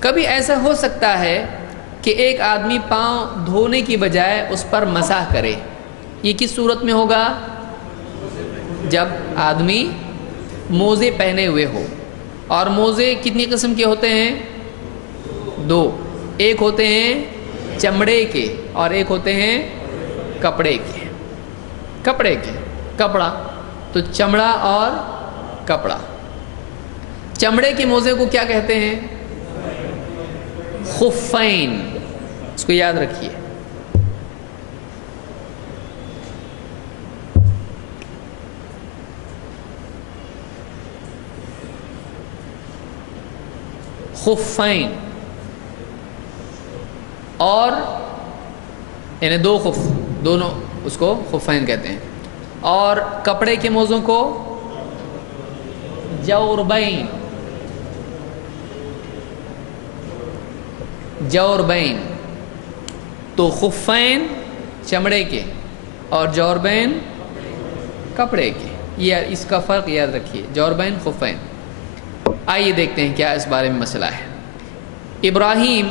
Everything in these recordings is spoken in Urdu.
کبھی ایسا ہو سکتا ہے کہ ایک آدمی پاؤں دھونے کی بجائے اس پر مسح کرے. یہ کس صورت میں ہوگا؟ جب آدمی موزے پہنے ہوئے ہو. اور موزے کتنی قسم کے ہوتے ہیں؟ دو. ایک ہوتے ہیں چمڑے کے اور ایک ہوتے ہیں کپڑے کے. کپڑے کے کپڑا تو چمڑا اور کپڑا. چمڑے کے موزے کو کیا کہتے ہیں؟ خفین. اس کو یاد رکھیے. خفین اور یعنی دو خف، دونوں اس کو خفین کہتے ہیں. اور کپڑے کے موزوں کو جوربین. جوربین تو خفین چمڑے کے اور جوربین کپڑے کے. یہ اس کا فرق یاد رکھیے، جوربین خفین. آئیے دیکھتے ہیں کیا اس بارے میں مسئلہ ہے. ابراہیم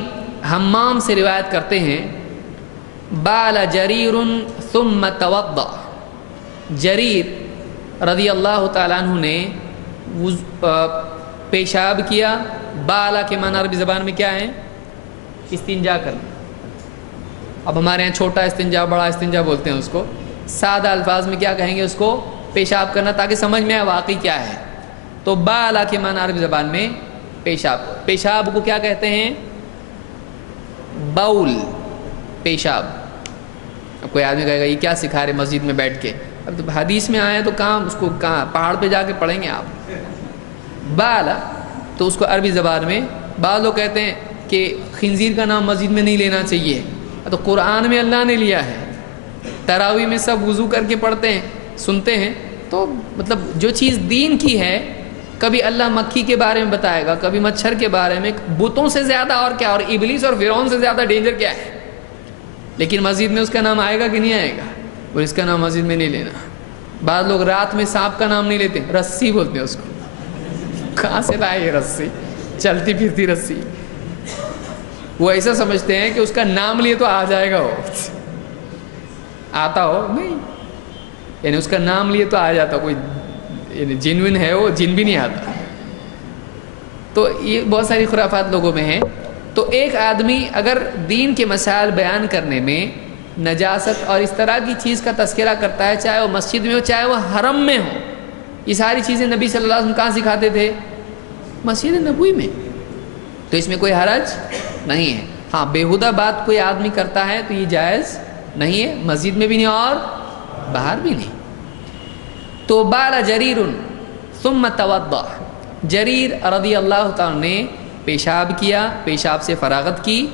حمام سے روایت کرتے ہیں بال جریر ثم توضأ. جریر رضی اللہ تعالیٰ عنہ نے پیشاب کیا. بالا کے معنی عربی زبان میں کیا ہے؟ استنجا کرنا. اب ہمارے یہاں چھوٹا استنجا بڑا استنجا بولتے ہیں اس کو. سادہ الفاظ میں کیا کہیں گے اس کو؟ پیشاب کرنا، تاکہ سمجھ میں آئے واقعی کیا ہے. تو بالا کے معنی عربی زبان میں پیشاب. پیشاب کو کیا کہتے ہیں؟ باؤل. پیشاب. اب کوئی آدمی کہے گا یہ کیا سکھا رہے مسجد میں بیٹھ کے؟ اب تو حدیث میں آئے تو کہاں اس کو، کہاں پہاڑ پہ جا کے پڑھیں گے آپ؟ بالا تو اس کو عربی زبان میں بعض لوگ کہتے ہیں کہ خنزیر کا نام مسجد میں نہیں لینا چاہیے. تو قرآن میں اللہ نے لیا ہے. تراویح میں سب وضو کر کے پڑھتے ہیں، سنتے ہیں. تو مطلب جو چیز دین کی ہے، کبھی اللہ مکھی کے بارے میں بتائے گا، کبھی مچھر کے بارے میں. بتوں سے زیادہ اور کیا، اور ابلیس اور فرعون سے زیادہ ڈینجر کیا ہے؟ لیکن مسجد میں اس کا نام آئے گا کہ نہیں آئے گا؟ اور اس کا نام مسجد میں نہیں لینا. بعض لوگ رات میں سانپ کا نام نہیں لیتے، رسی بولتے ہیں اس کو. کہاں سے لائے یہ رسی؟ چلتی پھرتی رسی. وہ ایسا سمجھتے ہیں کہ اس کا نام لیے تو آ جائے گا. وہ آتا ہو نہیں، یعنی اس کا نام لیے تو آ جاتا. کوئی یعنی جنوین ہے، وہ جن بھی نہیں آتا. تو یہ بہت ساری خرافات لوگوں میں ہیں. تو ایک آدمی اگر دین کے مسائل بیان کرنے میں نجاست اور اس طرح کی چیز کا تذکرہ کرتا ہے، چاہے وہ مسجد میں ہو چاہے وہ حرم میں ہو. یہ ساری چیزیں نبی صلی اللہ علیہ وسلم کہاں سکھاتے تھے؟ مسجد نبوی میں. تو اس میں کوئی حرج نہیں ہے. ہاں بیہودہ بات کوئی آدمی کرتا ہے تو یہ جائز نہیں ہے، مسجد میں بھی نہیں اور باہر بھی نہیں. تو بال جریر ثم توضأ. جریر رضی اللہ تعالیٰ نے پیشاب کیا، پیشاب سے فراغت کی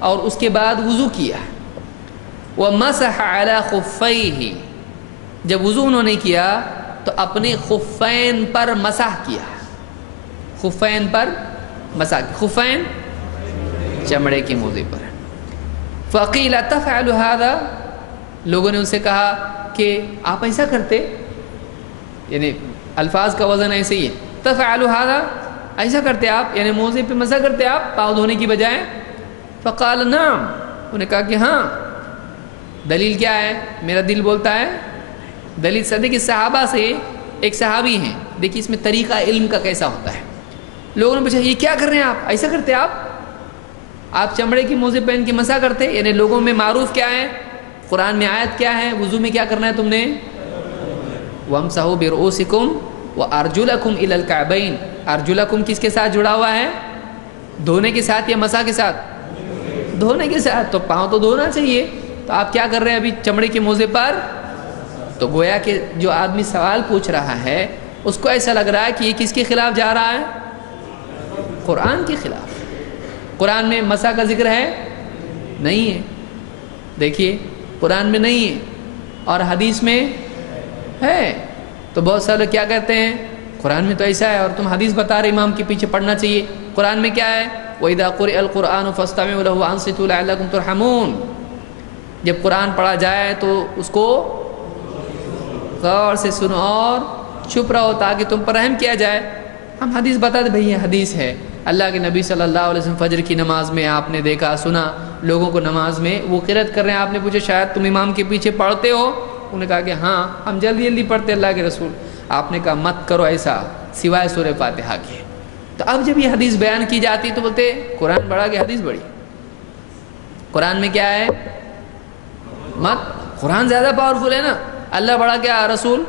اور اس کے بعد وضو کیا. ومسح على خفیہ. جب وضو انہوں نے کیا تو اپنے خفین پر مسح کیا. خفین پر مسح. خفین چمڑے کے موزے پر. فقیل تفعل هذا. لوگوں نے ان سے کہا کہ آپ ایسا کرتے، یعنی الفاظ کا وزن ایسے ہی ہے. تفعل هذا، ایسا کرتے آپ، یعنی موزے پہ مسح کرتے آپ پاؤں دھونے کی بجائے. فقال نعم. انہوں نے کہا کہ ہاں. دلیل کیا ہے؟ میرا دل بولتا ہے. دلیل صدق کہ صحابہ سے ایک صحابی ہیں. دیکھیے اس میں طریقہ علم کا کیسا ہوتا ہے. لوگوں نے پوچھا یہ کیا کر رہے ہیں آپ، ایسا کرتے آپ چمڑے کی موزے پہن کے مسح کرتے. یعنی لوگوں میں معروف کیا ہے، قرآن میں آیت کیا ہے، وضو میں کیا کرنا ہے تم نے؟ وَامْسَحُوا بِرُؤُوسِكُمْ وَأَرْجُلَكُمْ إِلَى الْكَعْبَيْنِ. ارجلکم کس کے ساتھ جڑا ہوا ہے؟ دھونے کے ساتھ یا مسح کے ساتھ؟ دھونے کے ساتھ. تو پاؤں تو دھونا چاہیے. تو آپ کیا کر رہے ہیں ابھی چمڑے کے موزے پر؟ تو گویا کہ جو آدمی سوال پوچھ رہا ہے اس کو ایسا لگ رہا ہے کہ یہ کس کے خلاف جا رہا ہے؟ قرآن کے خلاف. قرآن میں مسح کا ذکر ہے؟ نہیں ہے. دیکھیے قرآن میں نہیں ہے اور حدیث میں ہے. تو بہت سارے کیا کہتے ہیں قرآن میں تو ایسا ہے اور تم حدیث بتا رہے امام کے پیچھے پڑھنا چاہیے. قرآن میں کیا ہے؟ وَإِذَا قُرِئَ الْقُرْآنُ فَاسْتَمِعُوا لَهُ وَأَنصِتُوا لَعَلَّكُمْ تُرْحَمُونَ. جب قرآن پڑھا جائے تو اس کو غور سے سنو اور چپ رہو تاکہ تم پر رحم کیا جائے. ہم حدیث بتا دیں بھئی یہ حدیث ہے اللہ کے نبی صلی اللہ علیہ وسلم فجر کی نماز میں آپ نے دیکھا سنا لوگوں کو نماز میں وہ قرات کر رہے ہیں، آپ نے پوچھا شاید تم امام کے پیچھے پڑھتے ہو؟ انہوں نے کہا کہ ہاں ہم جلدی جلدی پڑھتے اللہ کے رسول۔ آپ نے کہا مت کرو ایسا سوائے سورہ فاتحہ کے۔ تو اب جب یہ حدیث بیان کی جاتی تو بولتے قرآن بڑھا کہ حدیث بڑھی؟ قرآن میں کیا ہے؟ مت، قرآن زیادہ پاورفل ہے نا، اللہ بڑھا کیا رسول؟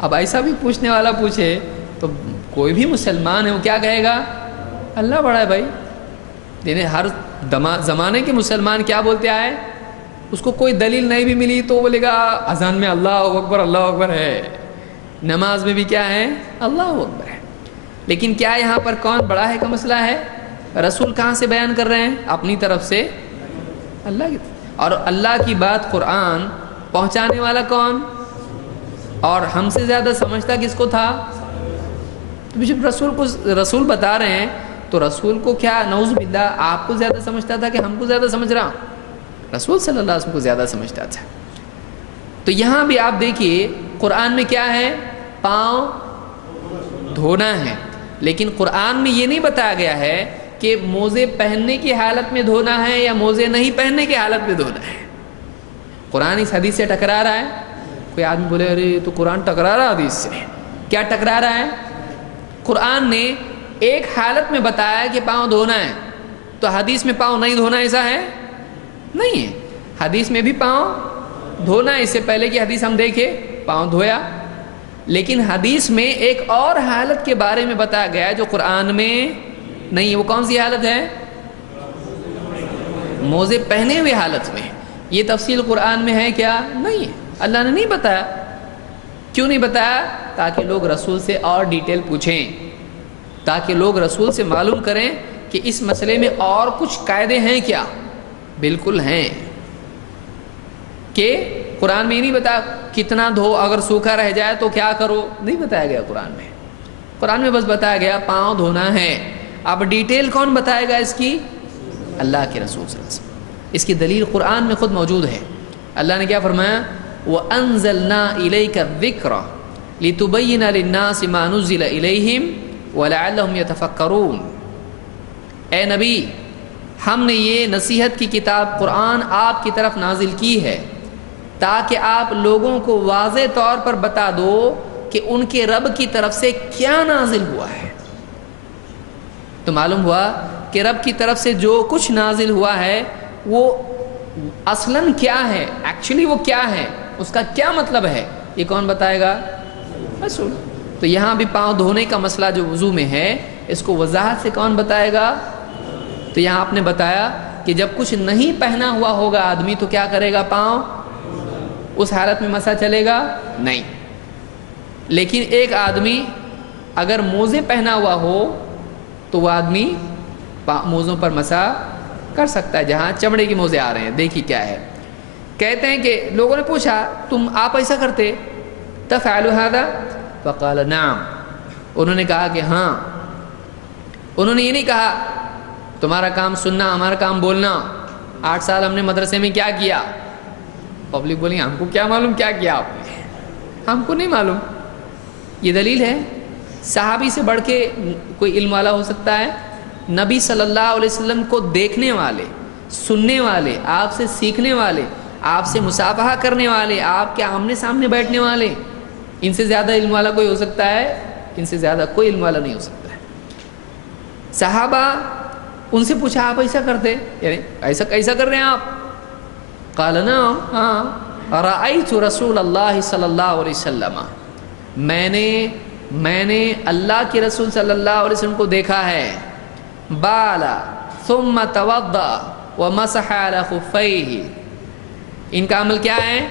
اب ایسا بھی پوچھنے والا پوچھے تو کوئی بھی مسلمان ہے وہ کیا کہے گا؟ اللہ بڑا ہے بھائی۔ یعنی ہر زمانے کے مسلمان کیا بولتے آئے، اس کو کوئی دلیل نہیں بھی ملی تو بولے گا اذان میں اللہ اکبر ہے، نماز میں بھی کیا ہے؟ اللہ اکبر ہے۔ لیکن کیا یہاں پر کون بڑا ہے کا مسئلہ ہے؟ رسول کہاں سے بیان کر رہے ہیں؟ اپنی طرف سے اللہ کی طرف۔ اور اللہ کی بات قرآن پہنچانے والا کون؟ اور ہم سے زیادہ سمجھتا کس کو تھا؟ تو جب رسول بتا رہے ہیں تو رسول کو کیا نعوذ باللہ آپ کو زیادہ سمجھتا تھا کہ ہم کو زیادہ سمجھ رہا؟ رسول صلی اللہ علیہ وسلم کو زیادہ سمجھتا تھا۔ تو یہاں بھی آپ دیکھیے قرآن میں کیا ہے؟ پاؤں دھونا ہے، لیکن قرآن میں یہ نہیں بتایا گیا ہے کہ موزے پہننے کی حالت میں دھونا ہے یا موزے نہیں پہننے کی حالت میں دھونا ہے۔ قرآن اس حدیث سے ٹکرا رہا ہے؟ کوئی آدمی بولے ارے تو قرآن ٹکرا رہا حدیث سے، کیا ٹکرا رہا ہے؟ قرآن نے ایک حالت میں بتایا کہ پاؤں دھونا ہے، تو حدیث میں پاؤں نہیں دھونا ایسا ہے؟ نہیں ہے، حدیث میں بھی پاؤں دھونا ہے۔ اس سے پہلے کی حدیث ہم دیکھے پاؤں دھویا، لیکن حدیث میں ایک اور حالت کے بارے میں بتایا گیا ہے جو قرآن میں نہیں ہے۔ وہ کون سی حالت ہے؟ موزے پہنے ہوئے حالت میں۔ یہ تفصیل قرآن میں ہے کیا؟ نہیں ہے، اللہ نے نہیں بتایا۔ کیوں نہیں بتایا؟ تاکہ لوگ رسول سے اور ڈیٹیل پوچھیں، تاکہ لوگ رسول سے معلوم کریں کہ اس مسئلے میں اور کچھ قاعدے ہیں کیا؟ بالکل ہیں۔ کہ قرآن میں یہ نہیں بتایا کتنا دھو، اگر سوکھا رہ جائے تو کیا کرو، نہیں بتایا گیا قرآن میں۔ قرآن میں بس بتایا گیا پاؤں دھونا ہے۔ اب ڈیٹیل کون بتائے گا اس کی؟ اللہ کے رسول صلی اللہ علیہ وسلم۔ اس کی دلیل قرآن میں خود موجود ہے۔ اللہ نے کیا فرمایا؟ وَأَنزَلْنَا إِلَيْكَ الذِّكْرَ لِتُبَيِّنَ لِلنَّاسِ مَا نُزِّلَ إِلَيْهِمْ وَلَعَلَّهُمْ يَتَفَكَّرُونَ۔ اے نبی، ہم نے یہ نصیحت کی کتاب قرآن آپ کی طرف نازل کی ہے تاکہ آپ لوگوں کو واضح طور پر بتا دو کہ ان کے رب کی طرف سے کیا نازل ہوا ہے۔ تو معلوم ہوا کہ رب کی طرف سے جو کچھ نازل ہوا ہے وہ اصلاً کیا ہے، ایکچولی وہ کیا ہے، اس کا کیا مطلب ہے، یہ کون بتائے گا؟ رسول۔ تو یہاں بھی پاؤں دھونے کا مسئلہ جو وضو میں ہے اس کو وضاحت سے کون بتائے گا؟ تو یہاں آپ نے بتایا کہ جب کچھ نہیں پہنا ہوا ہوگا آدمی تو کیا کرے گا؟ پاؤں اس حالت میں مسا چلے گا؟ نہیں۔ لیکن ایک آدمی اگر موزے پہنا ہوا ہو تو وہ آدمی موزوں پر مسا کر سکتا ہے، جہاں چمڑے کے موزے آ رہے ہیں۔ دیکھیے کیا ہے، کہتے ہیں کہ لوگوں نے پوچھا تم آپ ایسا کرتے؟ تفعل هذا؟ فقال نعم۔ انہوں نے کہا کہ ہاں۔ انہوں نے یہ نہیں کہا تمہارا کام سننا ہمارا کام بولنا، 8 سال ہم نے مدرسے میں کیا کیا؟ پبلک بولی ہم کو کیا معلوم کیا کیا آپ نے، ہم کو نہیں معلوم۔ یہ دلیل ہے صحابی سے بڑھ کے کوئی علم والا ہو سکتا ہے؟ نبی صلی اللہ علیہ وسلم کو دیکھنے والے، سننے والے، آپ سے سیکھنے والے، آپ سے مصافحہ کرنے والے، آپ کے آمنے سامنے بیٹھنے والے، ان سے زیادہ علم والا کوئی ہو سکتا ہے؟ ان سے زیادہ کوئی علم والا نہیں ہو سکتا ہے۔ صحابہ ان سے پوچھا آپ ایسا کرتے، یعنی ایسا کیسا کر رہے ہیں آپ؟ قال نعم، ہاں، رأیت رسول اللہ صلی اللہ علیہ وسلم، میں نے اللہ کے رسول صلی اللہ علیہ وسلم کو دیکھا ہے، بالا ثم توضأ ومسح على خفيه۔ ان کا عمل کیا ہے؟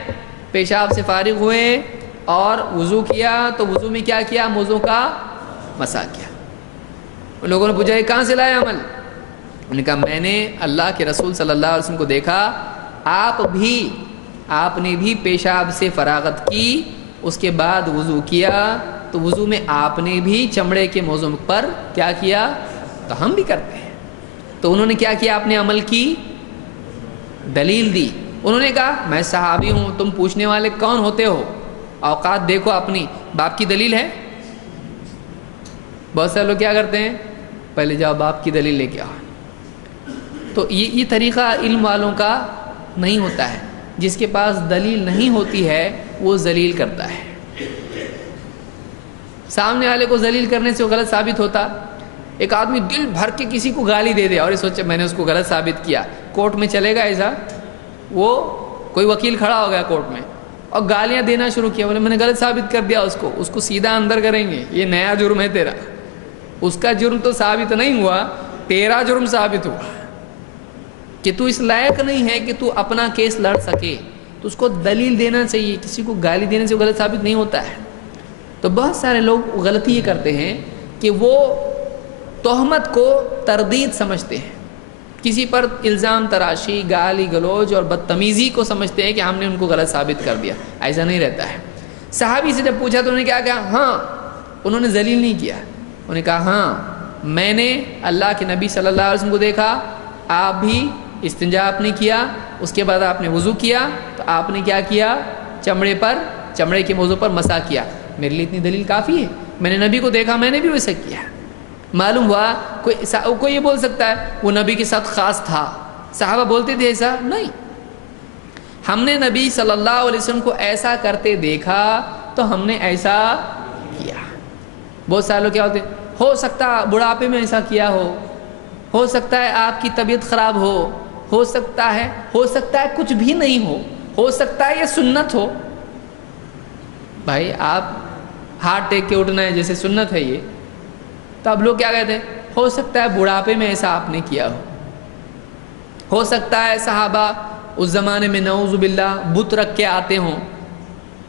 پیشاب سے فارغ ہوئے اور وضو کیا، تو وضو میں کیا کیا؟ موزوں کا مسح کیا۔ لوگوں نے پوچھا یہ کہاں سے لایا عمل؟ انہوں نے کہا میں نے اللہ کے رسول صلی اللہ علیہ وسلم کو دیکھا، آپ نے بھی پیشاب سے فراغت کی، اس کے بعد وضو کیا، تو وضو میں آپ نے بھی چمڑے کے موضوع پر کیا کیا؟ تو ہم بھی کرتے ہیں۔ تو انہوں نے کیا کیا؟ اپنے عمل کی دلیل دی۔ انہوں نے کہا میں صحابی ہوں، تم پوچھنے والے کون ہوتے ہو؟ اوقات دیکھو اپنی، باپ کی دلیل ہے؟ بہت سارے لوگ کیا کرتے ہیں، پہلے جاؤ باپ کی دلیل لے کے آؤ. تو یہ طریقہ علم والوں کا نہیں ہوتا ہے. جس کے پاس دلیل نہیں ہوتی ہے وہ ذلیل کرتا ہے. سامنے والے کو ذلیل کرنے سے وہ غلط ثابت ہوتا. ایک آدمی دل بھر کے کسی کو گالی دے دے اور یہ سوچے میں نے اس کو غلط ثابت کیا، کورٹ میں چلے گا ایسا؟ وہ کوئی وکیل کھڑا ہو گیا کورٹ میں اور گالیاں دینا شروع کیا، بولے میں نے غلط ثابت کر دیا اس کو سیدھا اندر کریں گے، یہ نیا جرم ہے تیرا. اس کا جرم تو ثابت نہیں ہوا، تیرا جرم ثابت ہوا کہ تو اس لائق نہیں ہے کہ تو اپنا کیس لڑ سکے. تو اس کو دلیل دینا چاہیے. کسی کو گالی دینے سے غلط ثابت نہیں ہوتا ہے. تو بہت سارے لوگ غلطی یہ کرتے ہیں کہ وہ تہمت کو تردید سمجھتے ہیں، کسی پر الزام تراشی، گالی گلوچ اور بدتمیزی کو سمجھتے ہیں کہ ہم نے ان کو غلط ثابت کر دیا. ایسا نہیں رہتا ہے. صحابی سے جب پوچھا تو انہوں نے کیا کہا؟ ہاں. انہوں نے ذلیل نہیں کیا. انہوں نے کہا ہاں میں نے اللہ کے نبی صلی اللہ علیہ وسلم کو دیکھا، آپ بھی استنجا آپ نے کیا، اس کے بعد آپ نے وضو کیا تو آپ نے کیا کیا؟ چمڑے کے موضوع پر مسح کیا. میرے لیے اتنی دلیل کافی ہے. میں نے نبی کو دیکھا، میں نے بھی ویسا کیا. معلوم ہوا کوئی یہ بول سکتا ہے وہ نبی کے ساتھ خاص تھا، صحابہ بولتے تھے ایسا؟ نہیں. ہم نے نبی صلی اللہ علیہ وسلم کو ایسا کرتے دیکھا تو ہم نے ایسا کیا. بہت سارے لوگ کیا ہوتے ہیں، ہو سکتا بڑھاپے میں ایسا کیا ہو سکتا ہے آپ کی طبیعت خراب ہو سکتا ہے کچھ بھی نہیں ہو سکتا ہے یہ سنت ہو. بھائی آپ ہاتھ ٹیک کے اٹھنا ہے جیسے سنت ہے یہ، تو اب لوگ کیا کہتے ہیں، ہو سکتا ہے بڑھاپے میں ایسا آپ نے کیا ہو سکتا ہے صحابہ اس زمانے میں نعوذ باللہ بت رکھ کے آتے ہوں.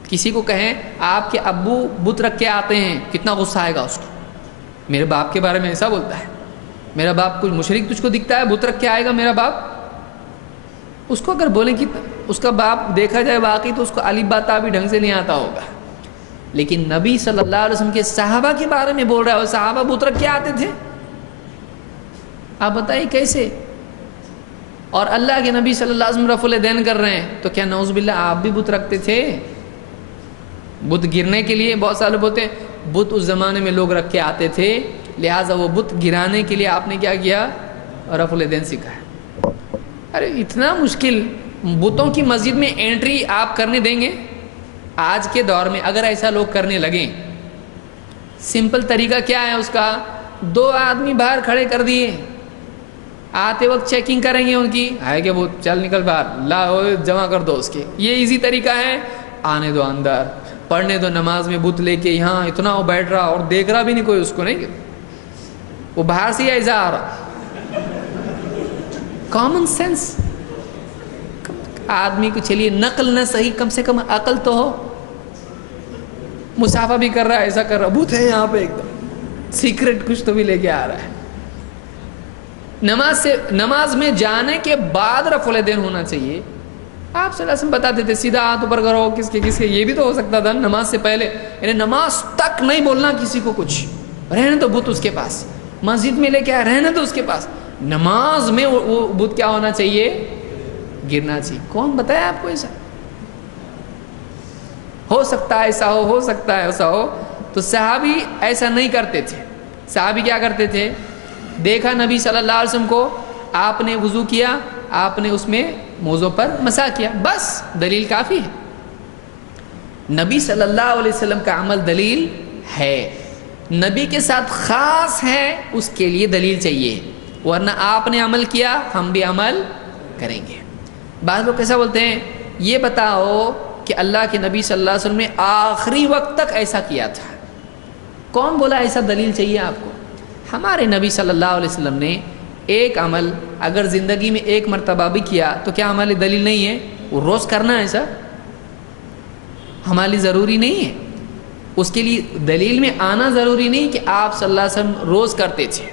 کسی کو کہیں آپ کے ابو بت رکھ کے آتے ہیں، کتنا غصہ آئے گا اس کو. میرے باپ کے بارے میں ایسا بولتا ہے، میرا باپ کچھ مشرک تجھ کو دکھتا ہے، بت رکھ کے آئے گا میرا باپ. اس کو اگر بولیں کہ اس کا باپ دیکھا جائے واقعی تو اس کو الف با تا بھی ڈھنگ سے نہیں آتا ہوگا، لیکن نبی صلی اللہ علیہ وسلم کے صحابہ کے بارے میں بول رہا ہے، وہ صحابہ بت رکھ کے آتے تھے. آپ بتائیے کیسے؟ اور اللہ کے نبی صلی اللہ علیہ وسلم رفع الیدین کر رہے ہیں تو کیا نعوذ باللہ آپ بھی بت رکھتے تھے؟ بت گرنے کے لیے بہت سارے بولتے ہیں بت اس زمانے میں لوگ رکھ کے آتے تھے، لہٰذا وہ بت گرانے کے لیے آپ نے کیا کیا؟ رفع الیدین سکھایا. ارے اتنا مشکل بتوں کی مسجد میں انٹری آپ کرنے دیں گے؟ آج کے دور میں اگر ایسا لوگ کرنے لگیں، سمپل طریقہ کیا ہے اس کا؟ 2 آدمی باہر کھڑے کر دیے، آتے وقت چیکنگ کریں گے ان کی، ہے کہ وہ چل نکل باہر، لا جمع کر دو اس کے. یہ ایزی طریقہ ہے. آنے دو اندر، پڑھنے دو نماز میں بت لے کے، یہاں اتنا وہ بیٹھ رہا اور دیکھ رہا بھی نہیں کوئی اس کو، نہیں وہ باہر سے ہی ایسا آ رہا. کامن سینس آدمی کو چلیے نقل نہ صحیح کم سے کم عقل تو ہو. مسافہ بھی کر رہا ہے، ایسا کر رہا، بت ہے یہاں پہ ایک دم سیکرٹ کچھ تو بھی لے کے آ رہا ہے. نماز میں جانے کے بعد رفع الیدین ہونا چاہیے. آپ صلی اللہ علیہ وسلم بتاتے تھے سیدھا ہاتھ اوپر کرو، کس کے یہ بھی تو ہو سکتا تھا نماز سے پہلے، یعنی نماز تک نہیں بولنا کسی کو کچھ، رہنے تو بت اس کے پاس. مسجد میں لے کے آئے، رہنے تو اس کے پاس. نماز میں وہ بت کیا ہونا چاہیے؟ گرنا چاہیے. کون بتایا آپ کو ایسا؟ ہو سکتا ہے ایسا ہو سکتا ہے ایسا ہو. تو صحابی ایسا نہیں کرتے تھے. صحابی کیا کرتے تھے؟ دیکھا نبی صلی اللہ علیہ وسلم کو، آپ نے وضو کیا، آپ نے اس میں موضوع پر مسح کیا، بس دلیل کافی ہے. نبی صلی اللہ علیہ وسلم کا عمل دلیل ہے. نبی کے ساتھ خاص ہے اس کے لیے دلیل چاہیے، ورنہ آپ نے عمل کیا ہم بھی عمل کریں گے. بعض لوگ کیسا بولتے ہیں، یہ بتاؤ کہ اللہ کے نبی صلی اللہ علیہ وسلم نے آخری وقت تک ایسا کیا تھا. کون بولا ایسا دلیل چاہیے آپ کو؟ ہمارے نبی صلی اللہ علیہ وسلم نے ایک عمل اگر زندگی میں ایک مرتبہ بھی کیا تو کیا ہمارے دلیل نہیں ہے؟ وہ روز کرنا ایسا ہمارے لیے ضروری نہیں ہے. اس کے لیے دلیل میں آنا ضروری نہیں کہ آپ صلی اللہ علیہ وسلم روز کرتے تھے،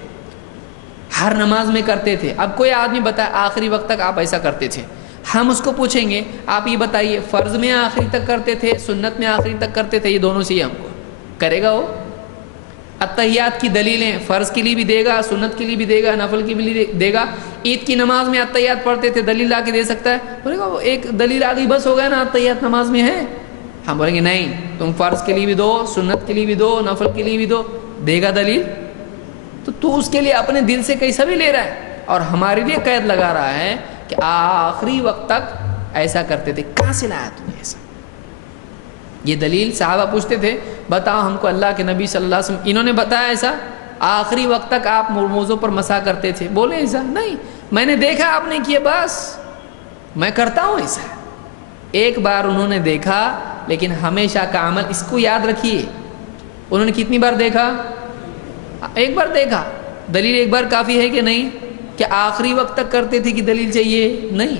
ہر نماز میں کرتے تھے. اب کوئی آدمی بتائے آخری وقت تک آپ ایسا کرتے تھے، ہم اس کو پوچھیں گے آپ یہ بتائیے فرض میں آخری تک کرتے تھے، سنت میں آخری تک کرتے تھے، یہ دونوں سے ہی ہم کو کرے گا. وہ اتحیات کی دلیلیں فرض کے لیے بھی دے گا، سنت کے لیے بھی دے گا، نفل کے لیے بھی دے گا. عید کی نماز میں اتحیات پڑھتے تھے، دلیل لا کے دے سکتا ہے؟ بولے گا وہ ایک دلیل آ گئی بس ہو گیا نا، اتحیات نماز میں ہے. ہم بولیں گے نہیں، تم فرض کے لیے بھی دو، سنت کے لیے بھی دو، نفل کے لیے بھی دو. دے گا دلیل؟ تو اس کے لیے اپنے دل سے کیسا بھی لے رہا ہے اور ہمارے لیے قید لگا رہا ہے کہ آخری وقت تک ایسا کرتے تھے. کہاں سے لایا تم نے ایسا؟ یہ دلیل صحابہ پوچھتے تھے بتاؤ ہم کو اللہ کے نبی صلی اللہ علیہ وسلم انہوں نے بتایا ایسا آخری وقت تک آپ موضوع پر مسح کرتے تھے؟ بولے ایسا نہیں، میں نے دیکھا آپ نے کیا، بس میں کرتا ہوں ایسا. ایک بار انہوں نے دیکھا، لیکن ہمیشہ کا عمل. اس کو یاد رکھیے، انہوں نے کتنی بار دیکھا؟ ایک بار دیکھا. دلیل ایک بار کافی ہے کہ نہیں؟ کہ آخری وقت تک کرتے تھے کہ دلیل چاہیے؟ نہیں.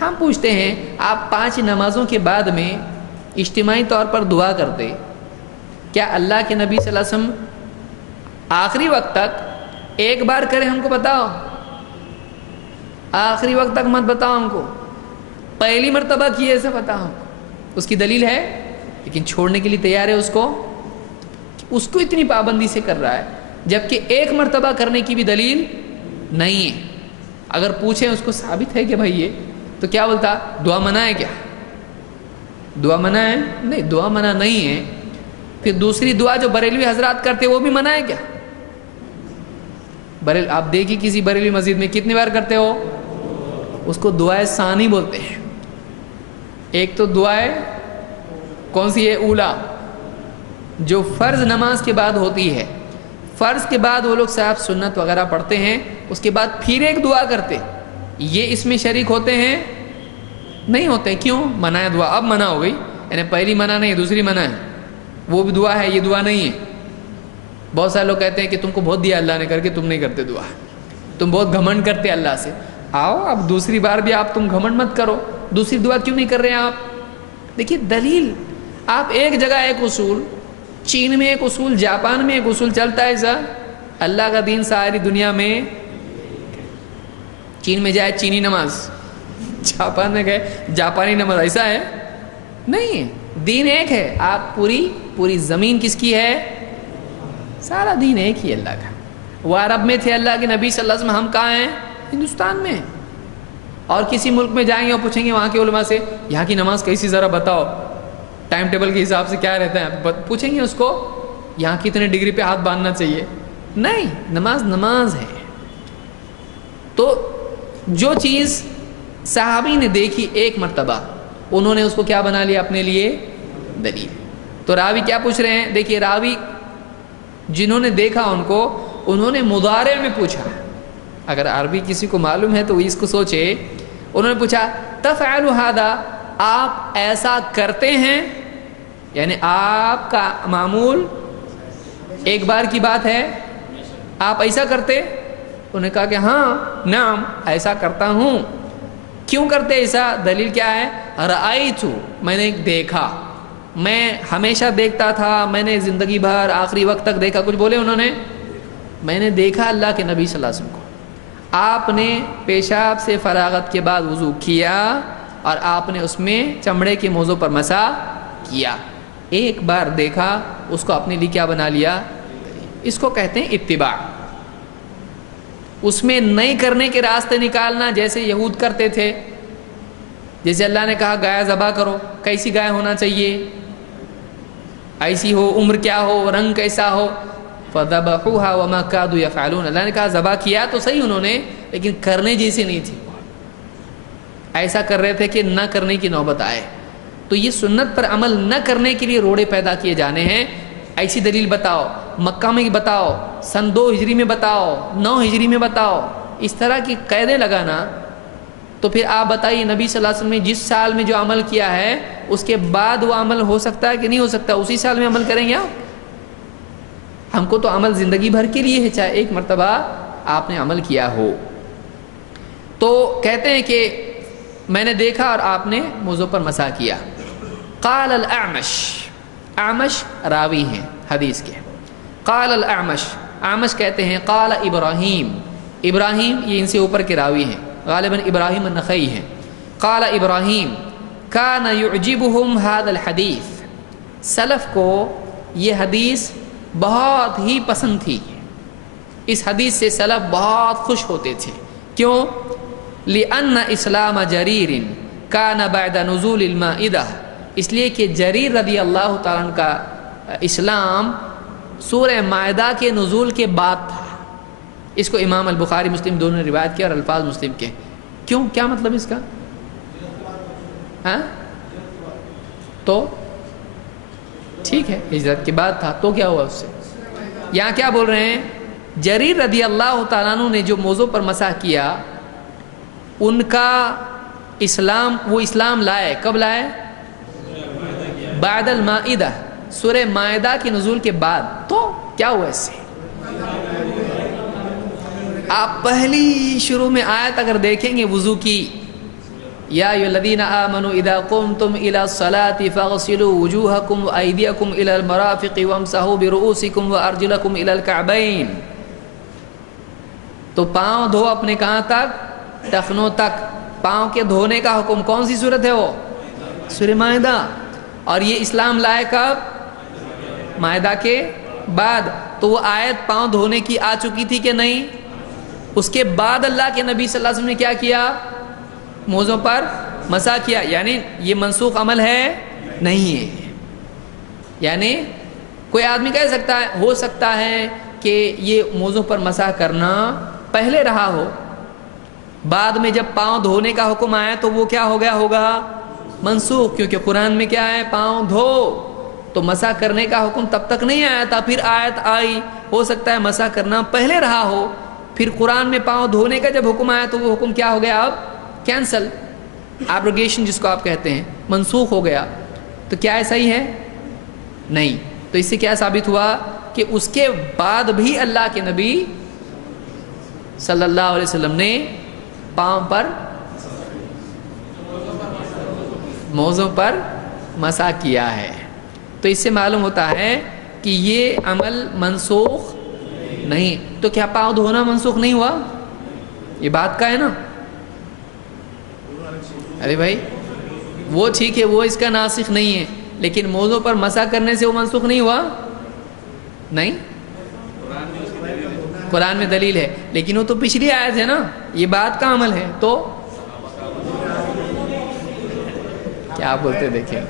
ہم پوچھتے ہیں آپ 5 نمازوں کے بعد میں اجتماعی طور پر دعا کرتے، کیا اللہ کے نبی صلی اللہ علیہ وسلم آخری وقت تک ایک بار کرے؟ ہم کو بتاؤ. آخری وقت تک مت بتاؤ ہم کو، پہلی مرتبہ کی ایسا بتاؤ ہم کو. اس کی دلیل ہے، لیکن چھوڑنے کے لیے تیار ہے اس کو اتنی پابندی سے کر رہا ہے، جبکہ ایک مرتبہ کرنے کی بھی دلیل نہیں ہے. اگر پوچھیں اس کو ثابت ہے کہ بھائی یہ، تو کیا بولتا؟ دعا منع ہے کیا؟ دعا منع ہے؟ نہیں، دعا منع نہیں ہے. پھر دوسری دعا جو بریلوی حضرات کرتے وہ بھی منع ہے کیا؟ آپ دیکھیے کسی بریلوی مسجد میں کتنی بار کرتے ہو؟ اس کو دعائے ثانی بولتے ہیں. ایک تو دعائے کون سی ہے؟ اولا، جو فرض نماز کے بعد ہوتی ہے. فرض کے بعد وہ لوگ صاحب سنت وغیرہ پڑھتے ہیں، اس کے بعد پھر ایک دعا کرتے. یہ اس میں شریک ہوتے ہیں؟ نہیں ہوتے. کیوں؟ منع ہے دعا. اب منع ہو گئی، یعنی پہلی منع نہیں دوسری منع ہے. وہ بھی دعا ہے، یہ دعا نہیں ہے. بہت سارے لوگ کہتے ہیں کہ تم کو بہت دیا اللہ نے کر کے تم نہیں کرتے دعا، تم بہت گھمنڈ کرتے اللہ سے. آؤ اب دوسری بار بھی آپ تم گھمنڈ مت کرو. دوسری دعا کیوں نہیں کر رہے ہیں آپ؟ دیکھیے دلیل. آپ ایک جگہ ایک اصول، چین میں ایک اصول، جاپان میں ایک اصول چلتا ہے سر. اللہ کا دین ساری دنیا میں، چین میں جائے چینی نماز، جاپان میں گئے جاپانی نماز. ایسا ہے؟ نہیں ہے. دین ایک ہے. آپ پوری زمین کس کی ہے؟ سارا دین ایک ہی اللہ کا. وہ عرب میں تھے اللہ کے نبی صلی اللہ علیہ وسلم، ہم کہاں ہیں؟ ہندوستان میں. اور کسی ملک میں جائیں گے اور پوچھیں گے وہاں کے علماء سے یہاں کی نماز کیسی ذرا بتاؤ، ٹائم ٹیبل کے حساب سے کیا رہتا ہے، پوچھیں گے اس کو یہاں کتنے ڈگری پہ ہاتھ باندھنا چاہیے؟ نہیں، نماز ہے. تو جو چیز صحابی نے دیکھی ایک مرتبہ، انہوں نے اس کو کیا بنا لیا اپنے لیے؟ دلیل. تو راوی کیا پوچھ رہے ہیں؟ دیکھیے راوی جنہوں نے دیکھا ان کو، انہوں نے مضارع میں پوچھا. اگر عربی کسی کو معلوم ہے تو اس کو سوچے. انہوں نے پوچھا تفعل هذا، آپ ایسا کرتے ہیں؟ یعنی آپ کا معمول ایک بار کی بات ہے، آپ ایسا کرتے؟ انہوں نے کہا کہ ہاں نعم ایسا کرتا ہوں. کیوں کرتے ایسا؟ دلیل کیا ہے؟ رأیت، میں نے دیکھا، میں ہمیشہ دیکھتا تھا، میں نے زندگی بھر آخری وقت تک دیکھا. کچھ بولے انہوں نے؟ میں نے دیکھا اللہ کے نبی صلی اللہ علیہ وسلم کو، آپ نے پیشاب سے فراغت کے بعد وضو کیا اور آپ نے اس میں چمڑے کے موضوع پر مسح کیا. ایک بار دیکھا، اس کو اپنے لیے کیا بنا لیا؟ اس کو کہتے ہیں اتباع. اس میں نہیں کرنے کے راستے نکالنا، جیسے یہود کرتے تھے. جیسے اللہ نے کہا گائے ذبح کرو، کیسی گائے ہونا چاہیے؟ ایسی ہو، عمر کیا ہو، رنگ کیسا ہو. فَذَبَحُوهَا وَمَا كَادُوا يَفْعَلُونَ. اللہ نے کہا ذبح کیا تو صحیح انہوں نے، لیکن کرنے جیسے نہیں تھی. ایسا کر رہے تھے کہ نہ کرنے کی نوبت آئے. تو یہ سنت پر عمل نہ کرنے کے لیے روڑے پیدا کیے جانے ہیں. ایسی دلیل بتاؤ، مکہ میں بتاؤ، سن 2 ہجری میں بتاؤ، 9 ہجری میں بتاؤ. اس طرح کی قیدیں لگانا، تو پھر آپ بتائیے نبی صلی اللہ علیہ وسلم نے جس سال میں جو عمل کیا ہے اس کے بعد وہ عمل ہو سکتا ہے کہ نہیں ہو سکتا؟ اسی سال میں عمل کریں گے آپ؟ ہم کو تو عمل زندگی بھر کے لیے ہے، چاہے ایک مرتبہ آپ نے عمل کیا ہو. تو کہتے ہیں کہ میں نے دیکھا اور آپ نے موضوع پر مسح کیا. قال الاعمش، اعمش راوی ہیں حدیث کے. قال الاعمش، اعمش کہتے ہیں قال ابراہیم، ابراہیم یہ ان سے اوپر کے راوی ہیں، غالباً ابراہیم النخعی ہیں. قال ابراہیم کان یعجبہم هذا الحدیث، سلف کو یہ حدیث بہت ہی پسند تھی. اس حدیث سے سلف بہت خوش ہوتے تھے. کیوں؟ لأن اسلام جریر کان بعد نزول المائدہ، اس لیے کہ جریر رضی اللہ تعالیٰ عنہ کا اسلام سورہ مائدہ کے نزول کے بعد تھا. اس کو امام البخاری مسلم دونوں نے روایت کیا اور الفاظ مسلم کے. کیوں؟ کیا مطلب اس کا؟ ہاں تو ٹھیک ہے ہجرت کے بعد تھا تو کیا ہوا اس سے؟ یہاں کیا بول رہے ہیں؟ جریر رضی اللہ تعالیٰ عنہ نے جو موضوع پر مسح کیا ان کا اسلام، وہ اسلام لائے کب لائے؟ بعد المائدہ، سورہ مائدہ کی نزول کے بعد. تو کیا ہوا اس سے؟ آپ پہلی شروع میں آیت اگر دیکھیں گے وضو کی، یا ایھا الذین آمنوا اذا قمتم الى الصلاة فاغسلوا وجوہکم وایدیکم الى المرافق وامسحوا برؤوسکم وارجلکم الى الکعبین. تو پاؤں دھو اپنے کہاں تک؟ ٹخنوں تک. پاؤں کے دھونے کا حکم کون سی صورت ہے؟ وہ سورہ مائدہ. اور یہ اسلام لائے کب؟ مائدہ کے بعد. تو وہ آیت پاؤں دھونے کی آ چکی تھی کہ نہیں؟ اس کے بعد اللہ کے نبی صلی اللہ علیہ وسلم نے کیا کیا؟ موضوع پر مسح کیا. یعنی یہ منسوخ عمل ہے؟ نہیں ہے. یعنی کوئی آدمی کہہ سکتا ہے، ہو سکتا ہے کہ یہ موضوع پر مسح کرنا پہلے رہا ہو، بعد میں جب پاؤں دھونے کا حکم آیا تو وہ کیا ہو گیا ہوگا؟ منسوخ. کیونکہ قرآن میں کیا ہے؟ پاؤں دھو. تو مسح کرنے کا حکم تب تک نہیں آیا تھا، پھر آیت آئی. ہو سکتا ہے مسح کرنا پہلے رہا ہو، پھر قرآن میں پاؤں دھونے کا جب حکم آیا تو وہ حکم کیا ہو گیا؟ اب کینسل، ایبروگیشن جس کو آپ کہتے ہیں، منسوخ ہو گیا. تو کیا ایسا ہی ہے؟ نہیں. تو اس سے کیا ثابت ہوا کہ اس کے بعد بھی اللہ کے نبی صلی اللہ علیہ وسلم نے پاؤں پر، موضوع پر مسح کیا ہے. تو اس سے معلوم ہوتا ہے کہ یہ عمل منسوخ نہیں. تو کیا پاؤں دھونا منسوخ نہیں ہوا؟ یہ بات کا ہے نا. ارے بھائی وہ ٹھیک ہے، وہ اس کا ناسخ نہیں ہے، لیکن موضوع پر مسح کرنے سے وہ منسوخ نہیں ہوا. نہیں، قرآن میں دلیل ہے، لیکن وہ تو پچھلی آیت ہے نا، یہ بات کا عمل ہے. تو کیا آپ بولتے دیکھیں،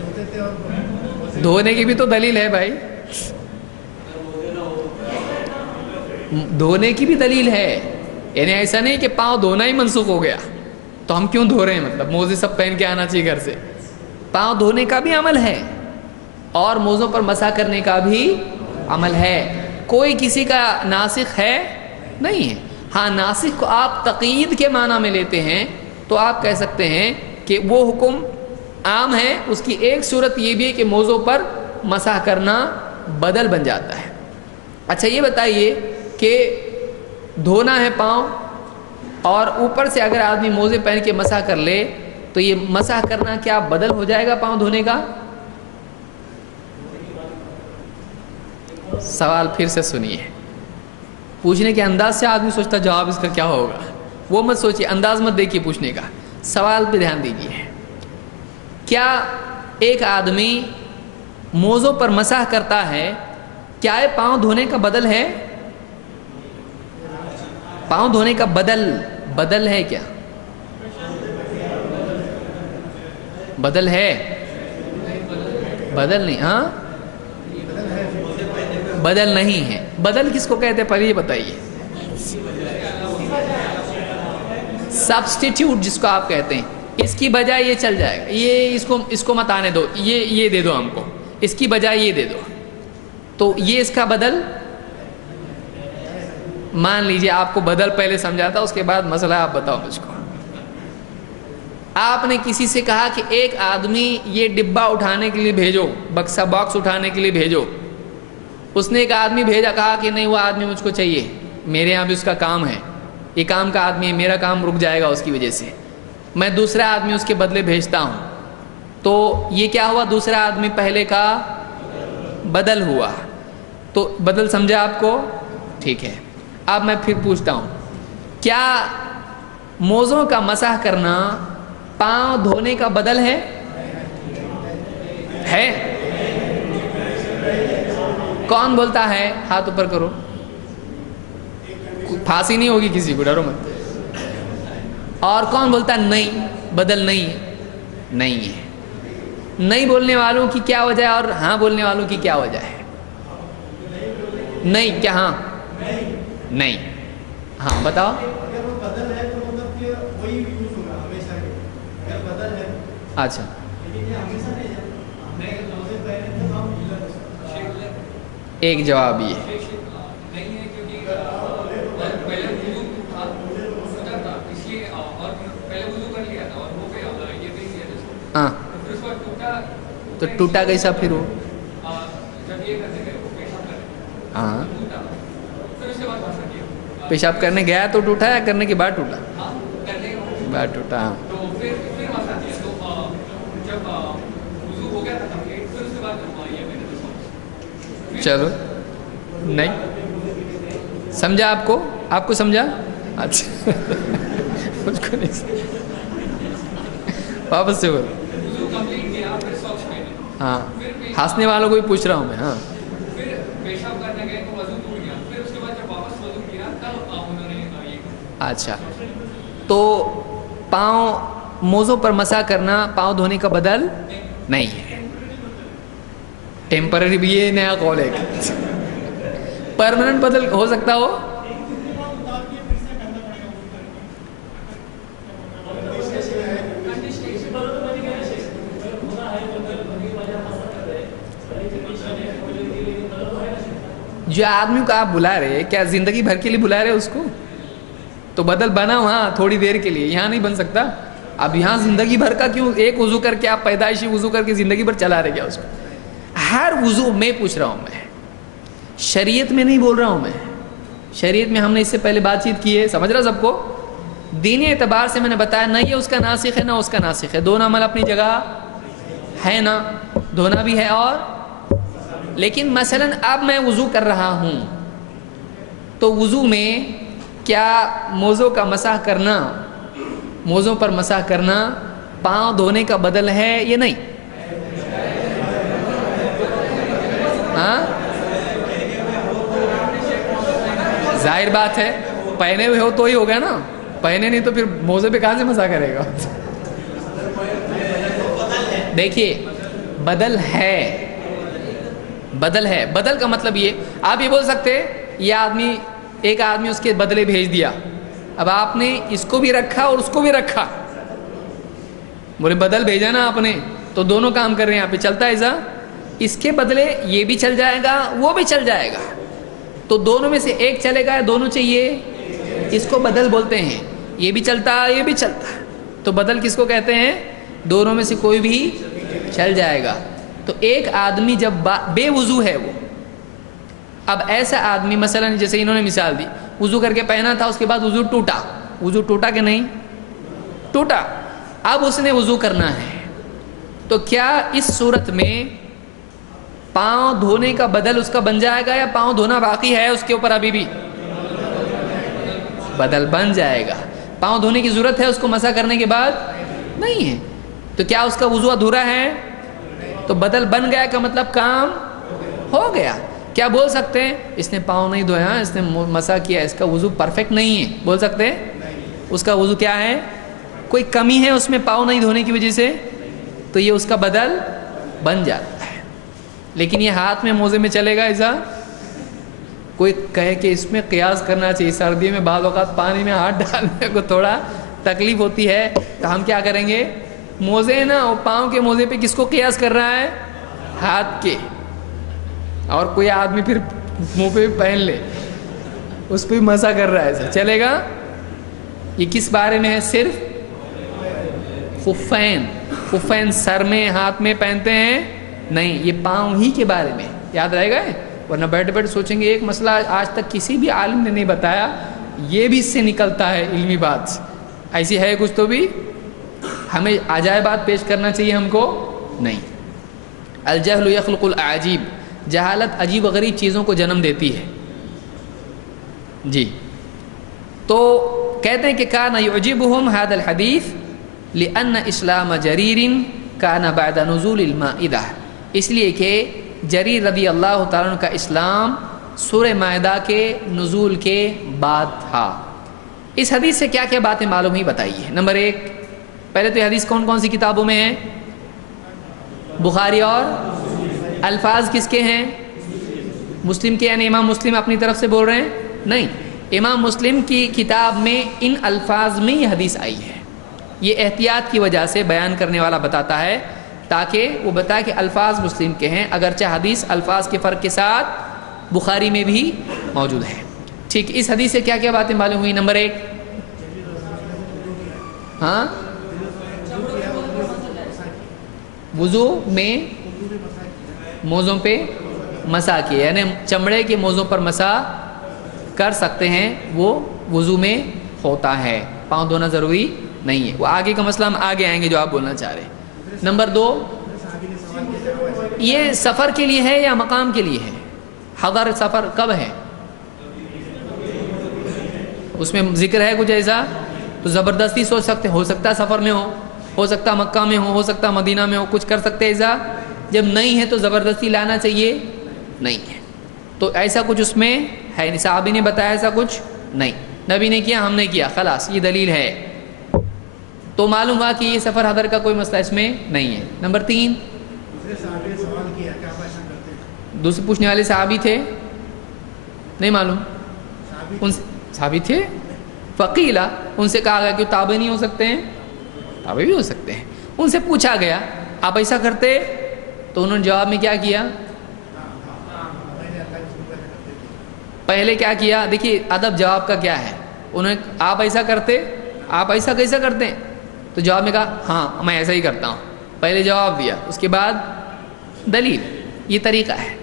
دھونے کی بھی تو دلیل ہے بھائی، دھونے کی بھی دلیل ہے. یعنی ایسا نہیں کہ پاؤں دھونا ہی منسوخ ہو گیا تو ہم کیوں دھو رہے ہیں، مطلب موزے سب پہن کے آنا چاہیے گھر سے. پاؤں دھونے کا بھی عمل ہے اور موضوع پر مسح کرنے کا بھی عمل ہے. کوئی کسی کا ناسخ ہے نہیں ہے. ہاں ناسخ کو آپ تقیید کے معنی میں لیتے ہیں تو آپ کہہ سکتے ہیں کہ وہ حکم عام ہے، اس کی ایک صورت یہ بھی ہے کہ موضوع پر مسح کرنا بدل بن جاتا ہے. اچھا یہ بتائیے کہ دھونا ہے پاؤں اور اوپر سے اگر آدمی موزے پہن کے مسح کر لے تو یہ مسح کرنا کیا بدل ہو جائے گا پاؤں دھونے کا؟ سوال پھر سے سنیے. پوچھنے کے انداز سے آدمی سوچتا جواب اس کا کیا ہوگا، وہ مت سوچیے، انداز مت دیکھیے پوچھنے کا، سوال پہ دھیان دیجیے. کیا ایک آدمی موضوع پر مسح کرتا ہے، کیا یہ پاؤں دھونے کا بدل ہے؟ پاؤں دھونے کا بدل ہے کیا؟ بدل ہے؟ بدل نہیں. ہاں بدل نہیں ہے. بدل کس کو کہتے ہیں پہلے یہ بتائیے. سبسٹیٹیوٹ جس کو آپ کہتے ہیں، اس کی بجائے یہ چل جائے گا، یہ اس کو مت آنے دو، یہ دے دو ہم کو، اس کی بجائے یہ دے دو، تو یہ اس کا بدل. مان لیجئے آپ کو بدل پہلے سمجھا تھا، اس کے بعد مسئلہ آپ بتاؤ مجھ کو. آپ نے کسی سے کہا کہ ایک آدمی یہ ڈبہ اٹھانے کے لیے بھیجو، بکسا باکس اٹھانے کے لیے بھیجو. اس نے ایک آدمی بھیجا، کہا کہ نہیں وہ آدمی مجھ کو چاہیے، میرے یہاں بھی اس کا کام ہے، یہ کام کا آدمی ہے، میرا کام رک جائے گا اس کی وجہ سے، میں دوسرا آدمی اس کے بدلے بھیجتا ہوں. تو یہ کیا ہوا؟ دوسرا آدمی پہلے کا بدل ہوا. تو بدل سمجھا آپ کو؟ ٹھیک ہے. اب میں پھر پوچھتا ہوں، کیا موزوں کا مسح کرنا پاؤں دھونے کا بدل ہے؟ کون بولتا ہے؟ ہاتھ اوپر کرو، پھانسی نہیں ہوگی کسی کو، ڈرو مت. اور کون بولتا نہیں بدل نہیں ہے؟ نہیں ہے. نہیں بولنے والوں کی کیا وجہ ہے اور ہاں بولنے والوں کی کیا وجہ ہے؟ نہیں کیا؟ ہاں نہیں. ہاں بتاؤ. اگر وہ بدل ہے تو مطلب کہ وہی یوز ہوگا ہمیشہ کے لیے. اگر بدل ہے اچھا لیکن یہ ہمیشہ نہیں ہے. ہمیں روزے پہلے تو ہم ایک جواب یہ نہیں ہے کیونکہ پہلے وضو تھا سوچا تھا اس لیے اور پہلے وضو کر لیا تھا اور ہو گیا یہ بھی کیا تھا. ہاں پھر اس کو ٹوٹا تو ٹوٹا کیسا پھر وہ؟ جب یہ کرنے گئے وہ پیشاب کرنے ہاں ٹوٹا پھر اس کے بعد بھاشا کیا. پیشاب کرنے گیا تو ٹوٹا یا کرنے کے بعد ٹوٹا؟ ہاں کرنے کے بعد ٹوٹا. ہاں تو پھر بھاشا کیا. تو جب وضو ہو گیا تھا کمپلیٹ پھر اس کے بعد یہ میں نے چلو نہیں سمجھا آپ کو سمجھا؟ اچھا مجھ کو نہیں سمجھا. واپس سے بول. وضو کمپلیٹ کیا پھر سوکس پہنے. ہاں ہنسنے والوں کو بھی پوچھ رہا ہوں میں. ہاں پھر پیشاب کرنے گئے تو وضو ٹوٹ گیا. پھر اس کے بعد جب واپس وضو کیا تب انہوں نے یہ کیا. اچھا تو پاؤں موزوں پر مسح کرنا پاؤں دھونے کا بدل نہیں ہے. ٹیمپرری بھی یہ نیا قول ہے. پرماننٹ بدل ہو سکتا ہو. جو آدمی کو آپ بلا رہے کیا زندگی بھر کے لیے بلا رہے اس کو؟ تو بدل بنا وہاں تھوڑی دیر کے لیے, یہاں نہیں بن سکتا. اب یہاں زندگی بھر کا کیوں؟ ایک وضو کر کے آپ پیدائشی وضو کر کے زندگی بھر چلا رہے کیا اس کو؟ ہر وضو میں پوچھ رہا ہوں, میں شریعت میں نہیں بول رہا ہوں. میں شریعت میں ہم نے اس سے پہلے بات چیت کی ہے, سمجھ رہا سب کو. دینی اعتبار سے میں نے بتایا نہ یہ اس کا ناسخ ہے نہ اس کا ناسخ ہے, دونوں عمل اپنی جگہ ہے نا, دھونا بھی ہے اور. لیکن مثلا اب میں وضو کر رہا ہوں تو وضو میں کیا موزوں کا مسح کرنا, موزوں پر مسح کرنا پاؤں دھونے کا بدل ہے یا نہیں؟ ہاں ظاہر بات ہے, پہنے ہوئے ہو تو ہی ہوگا نا, پہنے نہیں تو پھر موزے پہ کہاں سے مسح کرے گا؟ دیکھیے بدل ہے, بدل ہے. بدل کا مطلب یہ, آپ یہ بول سکتے یہ آدمی, ایک آدمی اس کے بدلے بھیج دیا, اب آپ نے اس کو بھی رکھا اور اس کو بھی رکھا, بولے بدل بھیجا نا آپ نے تو دونوں کام کر رہے ہیں یہاں پہ, چلتا ہے ایسا؟ اس کے بدلے یہ بھی چل جائے گا وہ بھی چل جائے گا, تو دونوں میں سے ایک چلے گا, دونوں چاہیے, اس کو بدل بولتے ہیں. یہ بھی چلتا ہے یہ بھی چلتا ہے, تو بدل کس کو کہتے ہیں؟ دونوں میں سے کوئی بھی چل جائے گا. تو ایک آدمی جب بے وضو ہے وہ, اب ایسا آدمی مثلا جیسے انہوں نے مثال دی, وضو کر کے پہنا تھا, اس کے بعد وضو ٹوٹا, وضو ٹوٹا کہ نہیں ٹوٹا, اب اس نے وضو کرنا ہے, تو کیا اس صورت میں پاؤں دھونے کا بدل اس کا بن جائے گا یا پاؤں دھونا باقی ہے اس کے اوپر؟ ابھی بھی بدل بن جائے گا. پاؤں دھونے کی ضرورت ہے اس کو مسح کرنے کے بعد نہیں ہے, تو کیا اس کا وضو ادھورا ہے؟ تو بدل بن گیا کا مطلب کام ہو گیا. کیا بول سکتے ہیں اس نے پاؤں نہیں دھویا, اس نے مسح کیا, اس کا وضو پرفیکٹ نہیں ہے؟ بول سکتے ہیں اس کا وضو کیا ہے, کوئی کمی ہے اس میں پاؤں نہیں دھونے کی وجہ سے, تو یہ اس کا بدل بن جاتا ہے. لیکن یہ ہاتھ میں موزے میں چلے گا ایسا؟ کوئی کہے کہ اس میں قیاس کرنا چاہیے, سردی میں بعض اوقات پانی میں ہاتھ ڈالنے کو تھوڑا تکلیف ہوتی ہے, تو ہم کیا کریں گے, موزے نا اور پاؤں کے موزے پہ کس کو قیاس کر رہا ہے؟ ہاتھ کے. اور کوئی آدمی پھر منہ پہ پہن لے, اس پہ مسح کر رہا ہے, ایسا چلے گا؟ یہ کس بارے میں ہے؟ صرف خفین, خفین سر میں ہاتھ میں پہنتے ہیں نہیں, یہ پاؤں ہی کے بارے میں یاد رہے گا. ورنہ بیٹھے بیٹھے سوچیں گے ایک مسئلہ آج تک کسی بھی عالم نے نہیں بتایا, یہ بھی اس سے نکلتا ہے علمی بات, ایسی ہے کچھ تو بھی ہمیں عجائبات پیش کرنا چاہیے ہم کو نہیں. الجہل یخلق العجیب, جہالت عجیب و غریب چیزوں کو جنم دیتی ہے. جی تو کہتے ہیں کہ کان یعجبہم ھذا الحدیث لأن اسلام جریر کان بعد نزول المائدہ, اس لیے کہ جریر رضی اللہ تعالیٰ عنہ کا اسلام سورہ مائدہ کے نزول کے بعد تھا. اس حدیث سے کیا کیا باتیں معلوم ہی بتائیے. نمبر 1, پہلے تو یہ حدیث کون کون سی کتابوں میں ہے؟ بخاری, اور الفاظ کس کے ہیں؟ مسلم کے, یعنی امام مسلم اپنی طرف سے بول رہے ہیں نہیں, امام مسلم کی کتاب میں ان الفاظ میں یہ حدیث آئی ہے. یہ احتیاط کی وجہ سے بیان کرنے والا بتاتا ہے تاکہ وہ بتائے کہ الفاظ مسلم کے ہیں، اگرچہ حدیث الفاظ کے فرق کے ساتھ بخاری میں بھی موجود ہے. ٹھیک، اس حدیث سے کیا کیا باتیں معلوم ہوئی؟ نمبر 1، ہاں، وضو میں موزوں پہ مسح کیے، یعنی چمڑے کے موزوں پر مسح کر سکتے ہیں، وہ وضو میں ہوتا ہے، پاؤں دھونا ضروری نہیں ہے. وہ آگے کا مسئلہ ہم آگے آئیں گے جو آپ بولنا چاہ رہے ہیں. نمبر 2، یہ سفر کے لیے ہے یا مقام کے لیے ہے؟ حضر سفر کب ہے؟ اس میں ذکر ہے کچھ ایسا تو زبردستی سوچ سکتے، ہو سکتا ہے سفر میں ہو سکتا ہے مکہ میں ہو سکتا ہے مدینہ میں ہو، کچھ کر سکتے ایسا. جب نہیں ہے تو زبردستی لانا چاہیے نہیں ہے. تو ایسا کچھ اس میں ہے نہیں، صحابی نے بتایا ایسا کچھ نہیں، نبی نے کیا ہم نے کیا، خلاص یہ دلیل ہے. تو معلوم ہوا کہ یہ سفر حضر کا کوئی مسئلہ اس میں نہیں ہے. نمبر 3، دوسرے پوچھنے والے صحابی تھے نہیں معلوم، ان صحابی تھے، فقیلا، ان سے کہا گیا کہ تابع نہیں ہو سکتے ہیں، تابع بھی ہو سکتے ہیں. ان سے پوچھا گیا آپ ایسا کرتے؟ تو انہوں نے جواب میں کیا کیا؟ پہلے کیا کیا؟ دیکھیے ادب جواب کا کیا ہے. انہوں نے آپ ایسا کرتے، آپ ایسا کیسا کرتے ہیں؟ تو جواب میں کہا ہاں میں ایسا ہی کرتا ہوں. پہلے جواب دیا، اس کے بعد دلیل. یہ طریقہ ہے،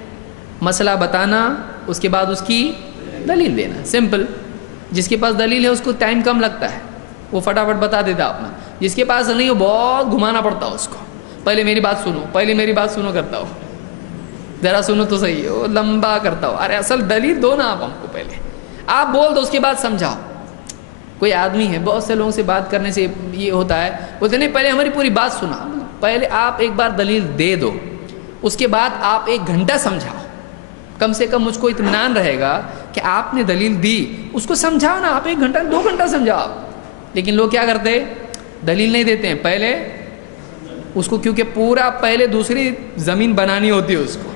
مسئلہ بتانا، اس کے بعد اس کی دلیل دینا. سمپل. جس کے پاس دلیل ہے اس کو ٹائم کم لگتا ہے، وہ فٹافٹ بتا دیتا اپنا. جس کے پاس نہیں، وہ بہت گھمانا پڑتا اس کو. پہلے میری بات سنو، پہلے میری بات سنو کرتا ہو، ذرا سنو تو صحیح، وہ لمبا کرتا ہو. ارے اصل دلیل دو نا آپ ہم کو، پہلے آپ بول دو اس کے بعد سمجھاؤ. کوئی آدمی ہے، بہت سے لوگوں سے بات کرنے سے یہ ہوتا ہے، بولتے نہیں پہلے ہماری پوری بات سنا. پہلے آپ ایک بار دلیل دے دو، اس کے بعد آپ 1 گھنٹہ سمجھاؤ. کم سے کم مجھ کو اطمینان رہے گا کہ آپ نے دلیل دی، اس کو سمجھاؤ نا. آپ 1 گھنٹہ 2 گھنٹہ سمجھاؤ. لیکن لوگ کیا کرتے، دلیل نہیں دیتے ہیں، پہلے اس کو، کیونکہ پورا پہلے دوسری زمین بنانی ہوتی ہے اس کو،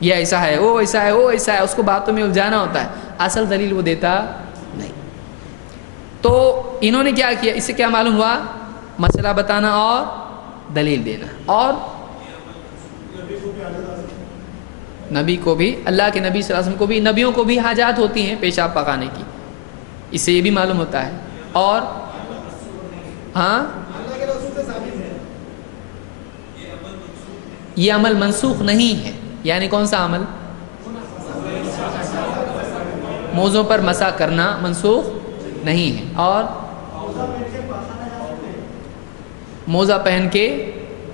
یہ ایسا ہے، وہ ایسا ہے، وہ ایسا ہے، اس کو باتوں میں الجھانا ہوتا ہے. اصل دلیل وہ دیتا نہیں. تو انہوں نے کیا کیا؟ اس سے کیا معلوم ہوا؟ مسئلہ بتانا اور دلیل دینا. اور نبی کو بھی، اللہ کے نبی صلی اللہ علیہ وسلم کو بھی، نبیوں کو بھی حاجات ہوتی ہیں پیشاب پکانے کی، اس سے یہ بھی معلوم ہوتا ہے. اور ہاں، یہ عمل منسوخ نہیں ہے. یعنی کون سا عمل؟ موزوں پر مسح کرنا منسوخ نہیں ہے. اور موزہ پہن کے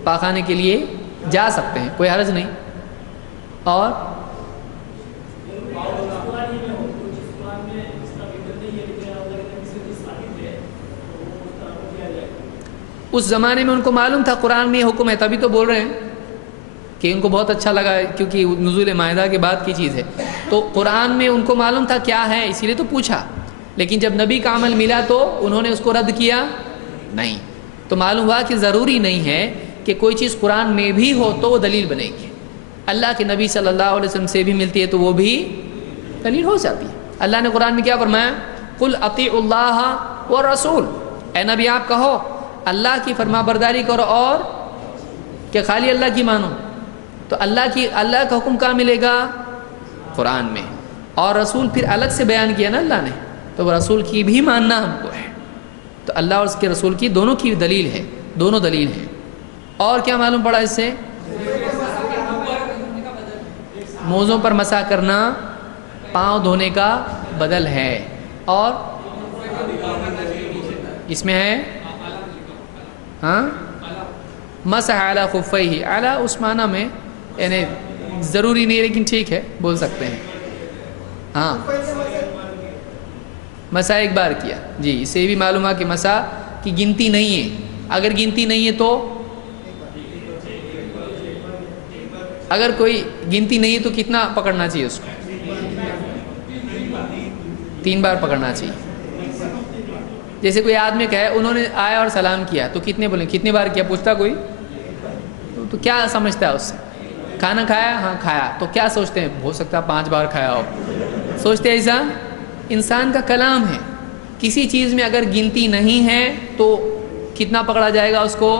پاخانے کے لیے جا سکتے ہیں، کوئی حرج نہیں. اور اس زمانے میں ان کو معلوم تھا قرآن میں یہ حکم ہے، تبھی تو بول رہے ہیں کہ ان کو بہت اچھا لگا، کیونکہ نزول مائدہ کے بعد کی چیز ہے. تو قرآن میں ان کو معلوم تھا کیا ہے، اسی لیے تو پوچھا. لیکن جب نبی کا عمل ملا تو انہوں نے اس کو رد کیا نہیں. تو معلوم ہوا کہ ضروری نہیں ہے کہ کوئی چیز قرآن میں بھی ہو تو وہ دلیل بنے گی. اللہ کے نبی صلی اللہ علیہ وسلم سے بھی ملتی ہے تو وہ بھی دلیل ہو جاتی ہے. اللہ نے قرآن میں کیا فرمایا؟ قل اطیعوا اللہ والرسول، اے نبی آپ کہو اللہ کی فرما برداری کرو اور کہ خالی اللہ کی مانو. تو اللہ کا حکم کہاں ملے گا؟ قرآن میں. اور رسول پھر الگ سے بیان کیا نا اللہ نے، تو وہ رسول کی بھی ماننا ہم کو ہے. تو اللہ اور اس کے رسول کی دونوں کی دلیل ہے، دونوں دلیل ہیں. اور کیا معلوم پڑا اس سے؟ موزوں پر مسح کرنا پاؤں دھونے کا بدل ہے. اور اس میں ہے ہاں مسح علی خفیہ، اعلی اس معنی میں یعنی ضروری نہیں لیکن ٹھیک ہے بول سکتے ہیں. ہاں مسح ایک بار کیا جی، اس سے بھی معلوم ہے کہ مسح کی گنتی نہیں ہے. اگر گنتی نہیں ہے تو، اگر کوئی گنتی نہیں ہے تو کتنا پکڑنا چاہیے اس کو؟ 3 بار پکڑنا چاہیے. جیسے کوئی آدمی کہے انہوں نے آیا اور سلام کیا تو کتنے بولیں؟ کتنے بار کیا پوچھتا کوئی تو کیا سمجھتا ہے اس سے؟ کھانا کھایا؟ ہاں کھایا. تو کیا سوچتے ہیں؟ ہو سکتا ہے 5 بار کھایا ہو. سوچتے ہیں ایسا انسان کا کلام ہے. کسی چیز میں اگر گنتی نہیں ہے تو کتنا پکڑا جائے گا اس کو؟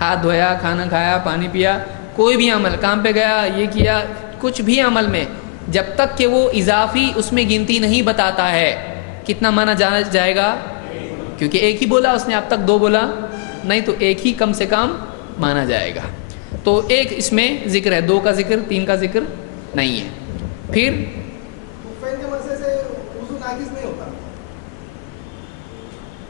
ہاتھ دھویا، کھانا کھایا، پانی پیا، کوئی بھی عمل، کام پہ گیا، یہ کیا، کچھ بھی عمل میں جب تک کہ وہ اضافی اس میں گنتی نہیں بتاتا ہے، کتنا مانا جائے گا؟ کیونکہ ایک ہی بولا اس نے، اب تک 2 بولا نہیں، تو ایک ہی کم سے کم مانا جائے گا. تو ایک اس میں ذکر ہے، 2 کا ذکر، 3 کا ذکر نہیں ہے. پھر خفین کے مسئلے سے وضو ناقص نہیں ہوتا.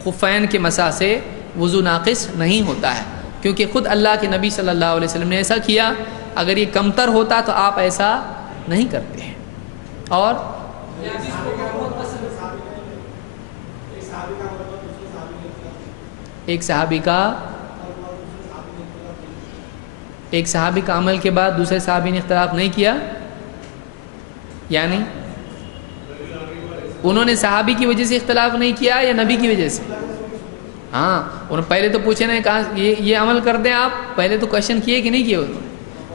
خفین کے مسح سے وضو ناقص نہیں ہوتا ہے، کیونکہ خود اللہ کے نبی صلی اللہ علیہ وسلم نے ایسا کیا. اگر یہ کمتر ہوتا تو آپ ایسا نہیں کرتے ہیں. اور ایک صحابی کا عمل کے بعد دوسرے صحابی نے اختلاف نہیں کیا، یعنی انہوں نے صحابی کی وجہ سے اختلاف نہیں کیا یا نبی کی وجہ سے؟ ہاں، انہوں پہلے تو پوچھے نہیں، کہا یہ عمل کر دیں آپ، پہلے تو کوشچن کیے کہ نہیں کیے،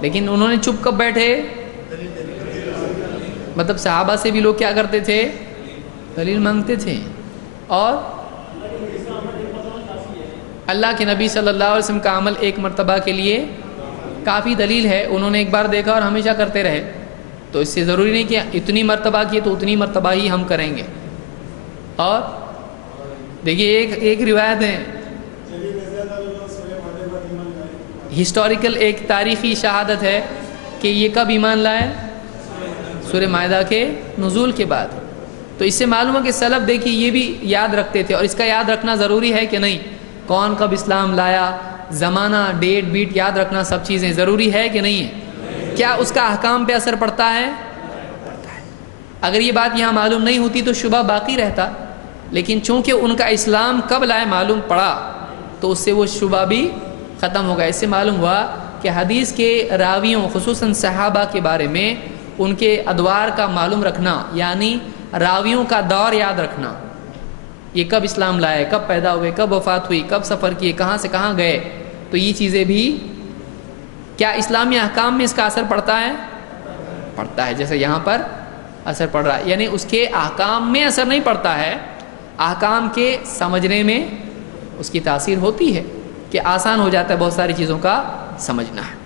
لیکن انہوں نے چپ کب بیٹھے؟ مطلب صحابہ سے بھی لوگ کیا کرتے تھے؟ دلیل مانگتے تھے. اور اللہ کے نبی صلی اللہ علیہ وسلم کا عمل ایک مرتبہ کے لیے کافی دلیل ہے. انہوں نے ایک بار دیکھا اور ہمیشہ کرتے رہے، تو اس سے ضروری نہیں کہ اتنی مرتبہ کیے تو اتنی مرتبہ ہی ہم کریں گے. اور دیکھیے ایک روایت ہے، ہسٹوریکل ایک تاریخی شہادت ہے کہ یہ کب ایمان لائے؟ سورہ مائدہ کے نزول کے بعد. تو اس سے معلوم ہے کہ سلف دیکھیے یہ بھی یاد رکھتے تھے، اور اس کا یاد رکھنا ضروری ہے کہ نہیں؟ کون کب اسلام لایا، زمانہ، ڈیٹ بیٹ یاد رکھنا، سب چیزیں ضروری ہے کہ نہیں ہے؟ کیا اس کا احکام پہ اثر پڑتا ہے؟ پڑتا ہے. اگر یہ بات یہاں معلوم نہیں ہوتی تو شبہ باقی رہتا، لیکن چونکہ ان کا اسلام کب لائے معلوم پڑا تو اس سے وہ شبہ بھی ختم ہو گیا. اس سے معلوم ہوا کہ حدیث کے راویوں خصوصاً صحابہ کے بارے میں ان کے ادوار کا معلوم رکھنا، یعنی راویوں کا دور یاد رکھنا، یہ کب اسلام لائے، کب پیدا ہوئے، کب وفات ہوئی، کب سفر کیے، کہاں سے کہاں گئے، تو یہ چیزیں بھی کیا اسلامی احکام میں اس کا اثر پڑتا ہے؟ پڑتا ہے، جیسے یہاں پر اثر پڑ رہا ہے. یعنی اس کے احکام میں اثر نہیں پڑتا ہے، احکام کے سمجھنے میں اس کی تاثیر ہوتی ہے کہ آسان ہو جاتا ہے بہت ساری چیزوں کا سمجھنا ہے.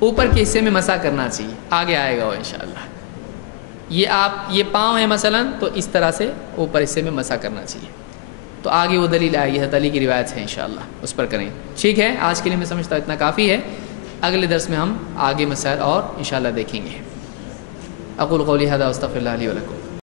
اوپر کے حصے میں مسح کرنا چاہیے، آگے آئے گا وہ انشاءاللہ. یہ پاؤں ہے مثلا، تو اس طرح سے اوپر حصے میں مسح کرنا چاہیے. تو آگے وہ دلیل آئے گی، علی کی روایت ہے انشاءاللہ، اس پر کریں. ٹھیک ہے، آج کے لیے میں سمجھتا ہوں اتنا کافی ہے. اگلے درس میں ہم آگے مسائل اور انشاءاللہ دیکھیں گے. اقول قولی ھذا واستغفر اللہ لی ولکم.